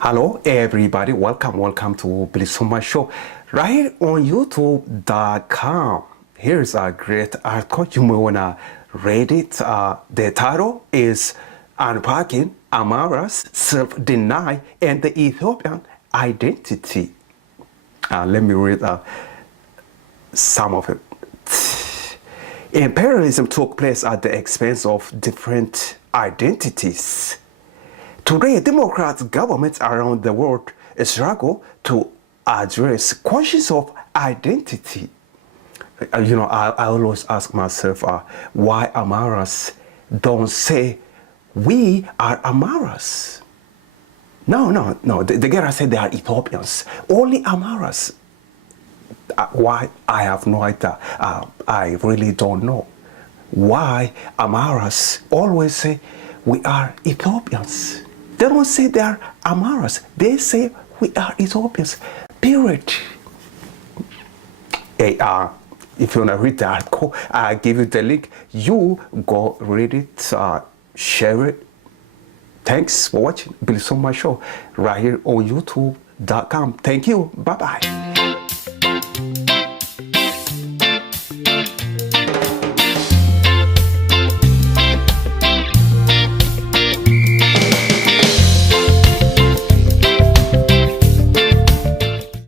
Hello everybody, welcome to bilisummaashow right on youtube.com. Here's a great article, you may wanna read it. The title is Unpacking Amhara's Self-Denial and the Ethiopian Identity. Let me read some of it. Imperialism took place at the expense of different identities. Today, Democrat governments around the world struggle to address questions of identity. I always ask myself why Amharas don't say we are Amharas. No. They gotta say they are Ethiopians. Only Amharas. Why? I have no idea. I really don't know. Why Amharas always say we are Ethiopians. They don't say they are Amharas. They say we are Ethiopians. Period. Hey, if you want to read the article, I'll give you the link. You go read it, share it. Thanks for watching bilisummaashow right here on youtube.com. Thank you. Bye-bye.